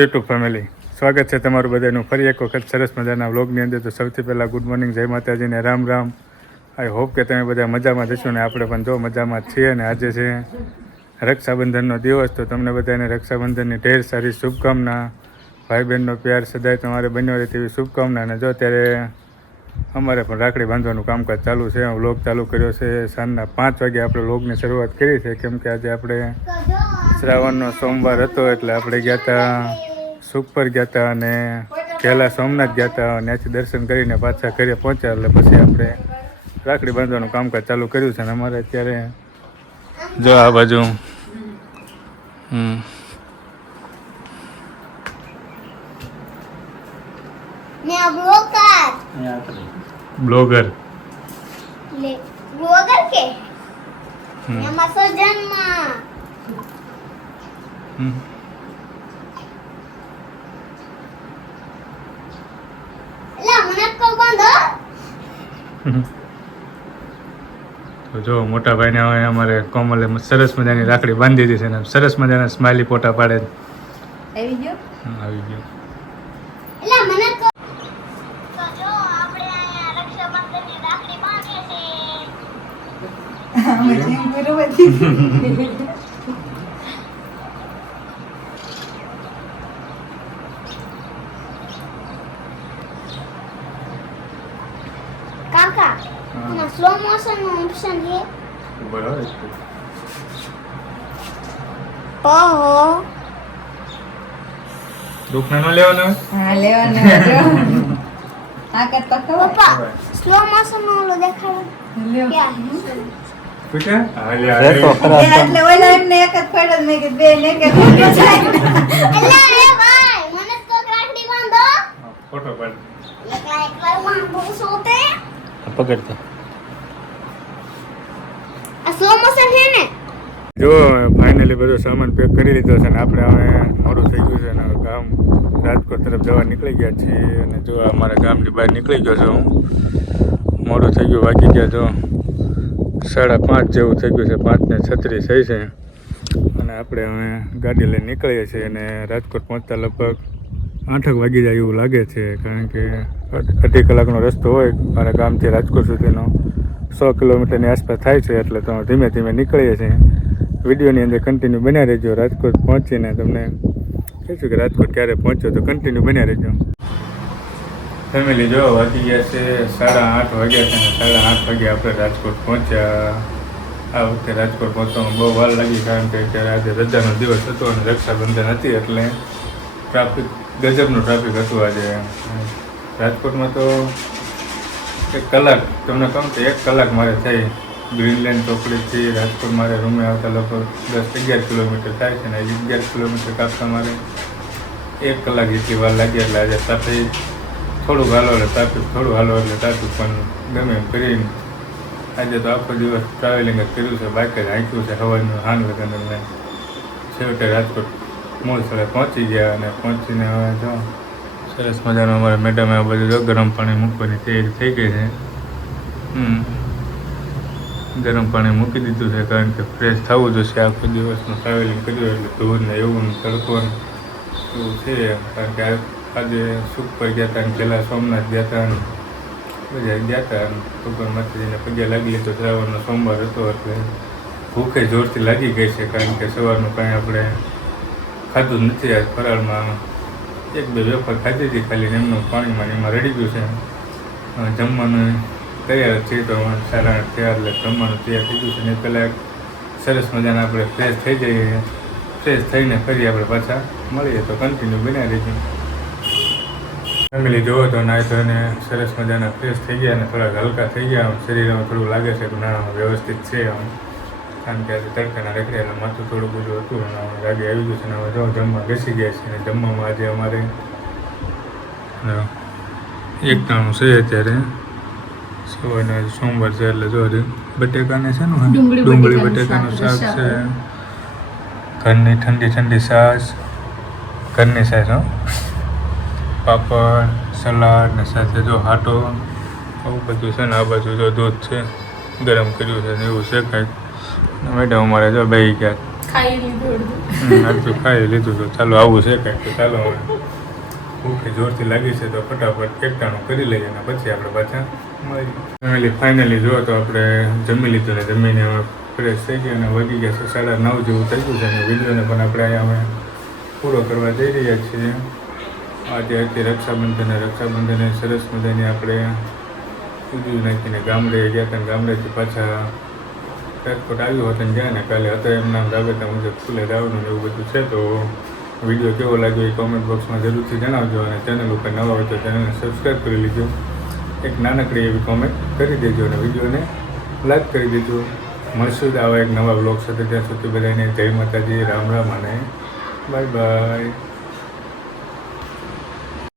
YouTube family, સ્વાગત છે તમારું બધાનું ફરી એક વખત સરસ મજાના વ્લોગની અંદર. તો સૌથી પહેલાં ગુડ મોર્નિંગ, જય માતાજીને રામ રામ. આઈ હોપ કે તમે બધા મજામાં જશો ને આપણે પણ જો મજામાં જ છીએ. અને આજે છે રક્ષાબંધનનો દિવસ, તો તમને બધાને રક્ષાબંધનની ઢેર સારી શુભકામના. ભાઈ બહેનનો પ્યાર સદાય તમારે બન્યો રહે તેવી શુભકામના. અને જો અત્યારે અમારે પણ રાખડી બાંધવાનું કામકાજ ચાલુ છે. વ્લોગ ચાલુ કર્યો છે સાંજના 5 વાગે આપણે વ્લોગની શરૂઆત કરી છે, કેમ કે આજે આપણે શ્રાવણનો સોમવાર હતો એટલે આપણે ગયા હતા સુખપર ગયા હતા અને પહેલાં સોમનાથ ગયા હતા. ત્યાંથી દર્શન કરીને પાછા ઘરે પહોંચ્યા એટલે પછી આપણે રાખડી બાંધવાનું કામકાજ ચાલુ કર્યું છે. અને અમારે અત્યારે જો આ બાજુ બ્લોગર કે એમાં સજનમાં તો જો મોટા ભાઈને હવે અમારે કોમલે સરસ મજાની રાખડી બાંધી દીધી છે ને સરસ મજાના સ્માઇલી ફોટા પાડે. આવી ગયો આવી ગયો. કાકા સ્લો મોશન નો ઓપ્શન છે. બરાબર. ઓહો દુખના ન લેવાનો. હા લેવાનો. આ કટ પપ્પા સ્લો મોશન નો ઓલો દેખાડો. લ્યો. પૂછે હા લે એટલે ઓલા એમને એક જ પડ્યો મેં કે બે ને કે અલ્લા એ ભાઈ મને તો રાખડી બાંધો. ફોટો પાડ. એકલા બાંધો સોતે. પકડતો આ સ્લો મોશન છે ને. જો ફાઇનલી બધો સામાન પેક કરી લીધો છે ને આપણે હવે મોડું થઈ ગયું છે ને હવે ગામ રાજકોટ તરફ જવા નીકળી ગયા છીએ. અને જો અમારા ગામની બહાર નીકળી ગયો છું હું. મોડું થઈ ગયું, વાગી ગયા જો 5:30 જેવું થઈ ગયું છે. 5:36 થઈ છે અને આપણે હવે ગાડી લઈને નીકળીએ છીએ. અને રાજકોટ પહોંચતા લગભગ 8 વાગી જાય એવું લાગે છે, કારણ કે 2.5 કલાકનો રસ્તો હોય મારા ગામથી રાજકોટ સુધીનો. 100 કિલોમીટરની આસપાસ થાય છે, એટલે તો ધીમે ધીમે નીકળીએ છીએ. વિડીયોની અંદર કન્ટિન્યુ બન્યા રહેજો. રાજકોટ પહોંચીને તમને કહીશું કે રાજકોટ ક્યારે પહોંચ્યો, તો કન્ટિન્યુ બન્યા રહેજો. ફેમિલી જો વાગી ગયા છે 8:30 વાગ્યા છે અને 8:30 વાગે આપણે રાજકોટ પહોંચ્યા. આ વખતે રાજકોટ પહોંચવામાં બહુ વાર લાગી, કારણ કે અત્યારે આજે રજાનો દિવસ હતો અને રક્ષાબંધન હતી એટલે ટ્રાફિક ગજબનું ટ્રાફિક હતું આજે રાજકોટમાં. તો 1 કલાક તમને કહું તો 1 કલાક મારે થઈ ગ્રીનલેન્ડ ચોકડીથી રાજકોટ મારે રૂમે આવતા લગભગ 10-11 કિલોમીટર થાય છે ને 11 કિલોમીટર કાપતા મારે 1 કલાક જેટલી વાર લાગી. એટલે આજે ટ્રાફિક થોડુંક હાલો એટલે ટ્રાફિક, થોડું હાલો એટલે ટ્રાફિક, પણ ગમે એમ કરીને આજે તો આખો દિવસ ટ્રાવેલિંગ જ કર્યું છે, બાઇક જ હાંક્યું છે હવાનું હાન વગર. અને છેવટે રાજકોટ મૂળ સ્થળે પહોંચી ગયા. અને પહોંચીને હવે જો સરસ મજાનું અમારે મેડમે આ બધું જો ગરમ પાણી મૂકવાની તૈયારી થઈ ગઈ છે. ગરમ પાણી મૂકી દીધું છે, કારણ કે ફ્રેશ થવું જોઈએ. આખો દિવસનું ટ્રાવેલિંગ કર્યું એટલે ધૂળ ને એવું તડકો એવું છે, કારણ કે આજે સુખપર ગયા હતા અને પહેલાં સોમનાથ ગયા હતા અને બધા ગયા હતા. અને ભગવાન માતાજીને પગે લાગી લીધો. શ્રાવણનો સોમવાર હતો એટલે ભૂખે જોરથી લાગી ગઈ છે, કારણ કે સવારનું કાંઈ આપણે ખાધું નથી. આજ ફરાળમાં 1-2 વેફર ખાધી હતી ખાલી, એમનું પાણીમાં એમાં રડી ગયું છે. જમવાનું તૈયાર છે, તો 8:30 થયા એટલે જમવાનું તૈયાર થઈ ગયું છે. ને પહેલાં સરસ મજાના આપણે ફ્રેશ થઈ જઈએ. ફ્રેશ થઈને ફરી આપણે પાછા મળીએ, તો કન્ટિન્યુ બન્યા રહીશું. ફેમિલી જોવો તો નાય તો એને સરસ મજાના ફ્રેશ થઈ ગયા અને થોડાક હલકા થઈ ગયા. શરીરમાં થોડું લાગે છે કે ના વ્યવસ્થિત છે, કારણ કે આજે તડકાના રેખડે એટલે માથું થોડું બધું હતું અને રાગે આવી ગયું છે. અને હવે જો જમવા બેસી ગયા છે. અને જમવામાં આજે અમારે 1 ટાણું છે અત્યારે. સવારના સોમવાર છે એટલે જો બટેકાને છે ને ડુંગળી બટેકાનું શાક છે, ઘરની ઠંડી છાશ, ઘરની છાશ પાપડ, સલાડ ને સાથે જો હાટો આવું બધું છે ને. આ બાજુ જો દૂધ છે ગરમ કર્યું છે ને એવું છે કાંઈક. મેડમ અમારે જો બેસી ગયા ખાઈ લીધું અડધું. આજ તો ખાઈ લીધું તો ચાલો આવું છે કંઈક તો ચાલો હવે ભૂખ જોરથી લાગી છે તો ફટાફટ એકટાણું કરી લઈએ અને પછી આપણે પાછા મળીએ. ફાઇનલી જો તો આપણે જમી લીધું ને જમીને હવે ફ્રેશ થઈ ગયા અને વાગી ગયા છે 9:30 જેવું થઈ ગયું છે અને વિડીયોને પણ આપણે અહીંયા અમે પૂરો કરવા જઈ રહ્યા છીએ. આજે હતી રક્ષાબંધને સરસ મજાની આપણે ઉજવી નાખીને ગામડે ગયા હતા. ગામડેથી પાછા રાજકોટ આવ્યો હતો ને ગયા ને કાલે હતા એમના રાબેતા મુજબ સ્કૂલે જવાનું ને એવું બધું છે. તો વિડીયો કેવો લાગ્યો એ કોમેન્ટ બોક્સમાં જરૂરથી જણાવજો અને ચેનલ ઉપર નવા હોય તો ચેનલને સબસ્ક્રાઈબ કરી લીધો. એક નાનકડી એવી કોમેન્ટ કરી દેજો અને વિડીયોને લાઈક કરી દેજો. મળશું જ આવા એક નવા બ્લોગ સાથે. ત્યાં સુધી બધાને જય માતાજી, રામ રામ અને બાય બાય.